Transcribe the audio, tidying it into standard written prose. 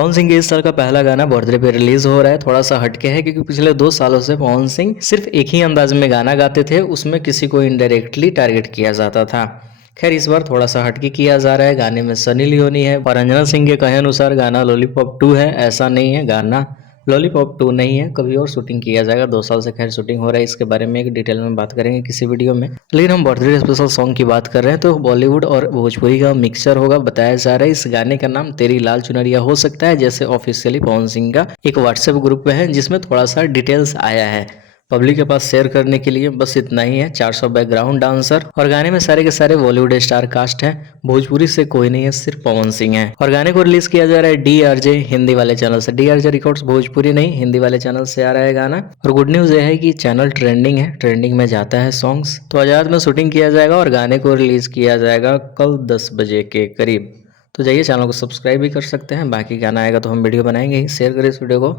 पवन सिंह के इस साल का पहला गाना बर्थडे पे रिलीज हो रहा है। थोड़ा सा हटके है क्योंकि पिछले 2 सालों से पवन सिंह सिर्फ एक ही अंदाज में गाना गाते थे, उसमें किसी को इनडायरेक्टली टारगेट किया जाता था। खैर इस बार थोड़ा सा हटके किया जा रहा है। गाने में सनी लियोनी है और अंजना सिंह के कहे अनुसार गाना लॉलीपॉप 2 है। ऐसा नहीं है, गाना लॉलीपॉप 2 नहीं है, कभी और शूटिंग किया जाएगा। 2 साल से खैर शूटिंग हो रहा है, इसके बारे में एक डिटेल में बात करेंगे किसी वीडियो में। लेकिन हम बर्थडे स्पेशल सॉन्ग की बात कर रहे हैं तो बॉलीवुड और भोजपुरी का मिक्सचर होगा। बताया जा रहा है इस गाने का नाम तेरी लाल चुनरिया हो सकता है, जैसे ऑफिशियली पवन सिंह का एक व्हाट्सएप ग्रुप है जिसमें थोड़ा सा डिटेल्स आया है पब्लिक के पास शेयर करने के लिए। बस इतना ही है। 400 बैकग्राउंड डांसर और गाने में सारे के सारे बॉलीवुड स्टार कास्ट है। भोजपुरी से कोई नहीं है, सिर्फ पवन सिंह है। और गाने को रिलीज किया जा रहा है DRJ हिंदी वाले चैनल से। DRJ रिकॉर्ड्स भोजपुरी नहीं, हिंदी वाले चैनल से आ रहा है गाना। और गुड न्यूज ये है कि चैनल ट्रेंडिंग है, ट्रेंडिंग में जाता है सॉन्ग्स। तो आजाद में शूटिंग किया जाएगा और गाने को रिलीज किया जाएगा कल 10 बजे के करीब। तो जाइए चैनल को सब्सक्राइब भी कर सकते हैं। बाकी गाना आएगा तो हम वीडियो बनाएंगे ही। शेयर करें इस वीडियो को।